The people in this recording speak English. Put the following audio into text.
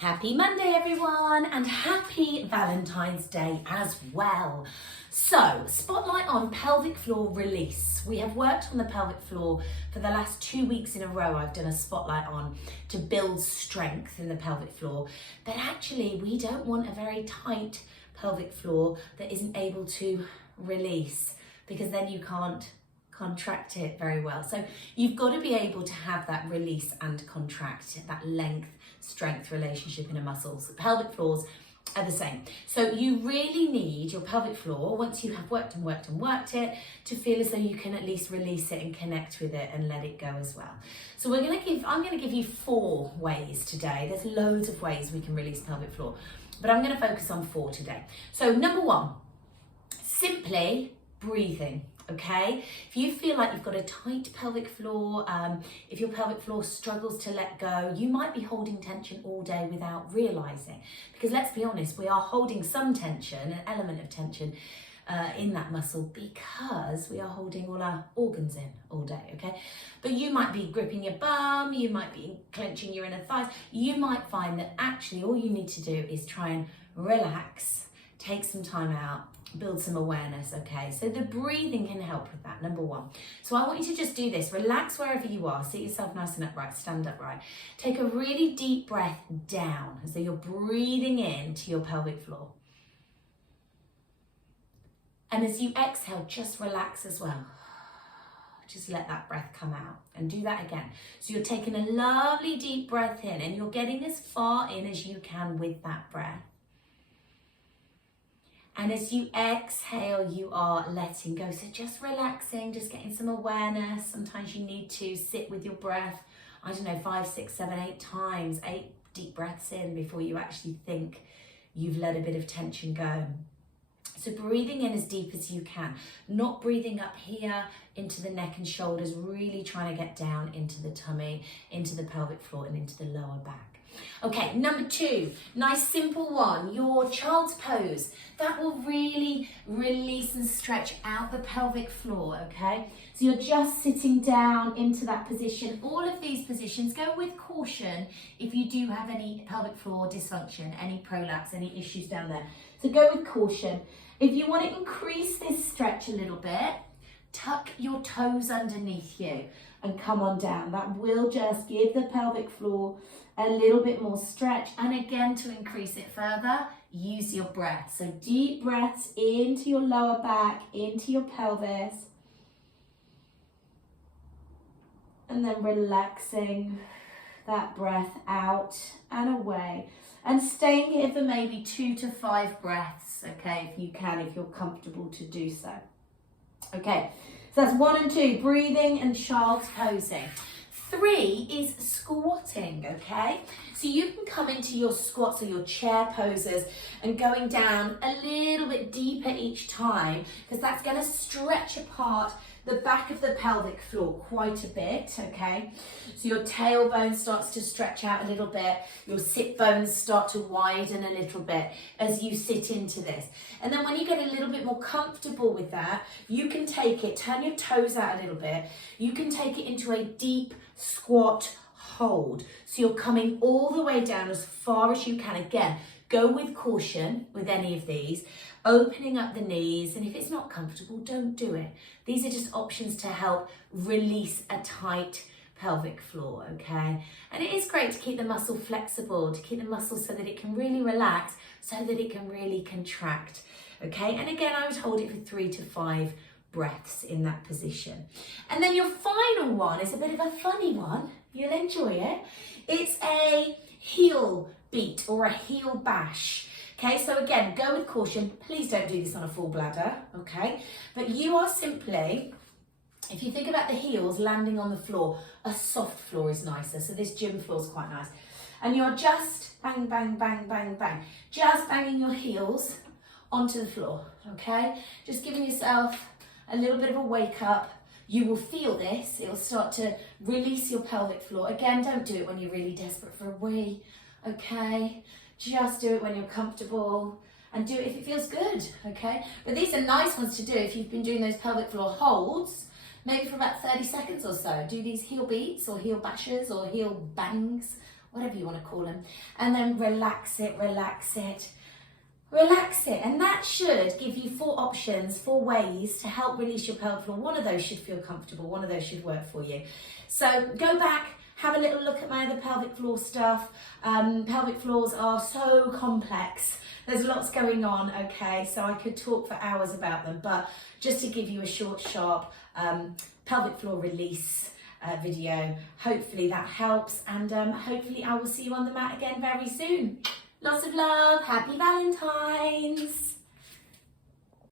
Happy Monday everyone, and happy Valentine's Day as well. So, spotlight on pelvic floor release. We have worked on the pelvic floor for the last 2 weeks in a row. I've done a spotlight on to build strength in the pelvic floor, but actually we don't want a very tight pelvic floor that isn't able to release, because then you can't contract it very well. So you've got to be able to have that release and contract, that length strength relationship in a muscle. So pelvic floors are the same. So you really need your pelvic floor, once you have worked it, to feel as though you can at least release it and connect with it and let it go as well. So I'm going to give you 4 ways today. There's loads of ways we can release pelvic floor, but I'm going to focus on 4 today. So number 1, simply breathing. Okay, if you feel like you've got a tight pelvic floor, if your pelvic floor struggles to let go, you might be holding tension all day without realizing, because let's be honest, we are holding some tension, an element of tension in that muscle, because we are holding all our organs in all day. Okay, but you might be gripping your bum, you might be clenching your inner thighs. You might find that actually all you need to do is try and relax, take some time out, build some awareness. Okay, so the breathing can help with that, number 1. So I want you to just do this. Relax wherever you are, sit yourself nice and upright, stand upright, take a really deep breath down, so you're breathing into your pelvic floor, and as you exhale, just relax as well. Just let that breath come out, and do that again. So you're taking a lovely deep breath in, and you're getting as far in as you can with that breath. And as you exhale, you are letting go. So just relaxing, just getting some awareness. Sometimes you need to sit with your breath, 5, 6, 7, 8 times, 8 deep breaths in before you actually think you've let a bit of tension go. So breathing in as deep as you can, not breathing up here into the neck and shoulders, really trying to get down into the tummy, into the pelvic floor and into the lower back. Okay, number 2, nice simple one, your child's pose. That will really release and stretch out the pelvic floor, okay? So you're just sitting down into that position. All of these positions, go with caution if you do have any pelvic floor dysfunction, any prolapse, any issues down there. So go with caution. If you want to increase this stretch a little bit, tuck your toes underneath you and come on down. That will just give the pelvic floor a little bit more stretch. And again, to increase it further, use your breath. So deep breaths into your lower back, into your pelvis. And then relaxing that breath out and away. And staying here for maybe 2 to 5 breaths, okay, if you can, if you're comfortable to do so. Okay, so that's 1 and 2, breathing and child's posing. 3 is squatting, okay? So you can come into your squats or your chair poses and going down a little bit deeper each time, because that's going to stretch apart the back of the pelvic floor quite a bit, okay? So your tailbone starts to stretch out a little bit, your sit bones start to widen a little bit as you sit into this. And then when you get a little bit more comfortable with that, you can take it, turn your toes out a little bit, you can take it into a deep squat hold. So you're coming all the way down as far as you can. Again, go with caution with any of these, opening up the knees, and if it's not comfortable, don't do it. These are just options to help release a tight pelvic floor, okay? And it is great to keep the muscle flexible, to keep the muscle so that it can really relax, so that it can really contract, okay? And again, I would hold it for 3 to 5 breaths in that position. And then your final one is a bit of a funny one. You'll enjoy it. It's a heel beat or a heel bash. Okay, so again, go with caution. Please don't do this on a full bladder, okay? But you are simply, if you think about the heels landing on the floor, a soft floor is nicer. So this gym floor is quite nice. And you're just bang, bang, bang, bang, bang. Just banging your heels onto the floor, okay? Just giving yourself a little bit of a wake up. You will feel this. It will start to release your pelvic floor. Again, don't do it when you're really desperate for a wee, okay? Just do it when you're comfortable, and do it if it feels good, okay? But these are nice ones to do if you've been doing those pelvic floor holds, maybe for about 30 seconds or so. Do these heel beats or heel bashes or heel bangs, whatever you want to call them, and then relax it, relax it, relax it. And that should give you 4 options, 4 ways to help release your pelvic floor. One of those should feel comfortable, one of those should work for you. So go back, have a little look at my other pelvic floor stuff. Pelvic floors are so complex. There's lots going on, okay? So I could talk for hours about them, but just to give you a short, sharp pelvic floor release video, hopefully that helps, and hopefully I will see you on the mat again very soon. Lots of love, happy Valentine's!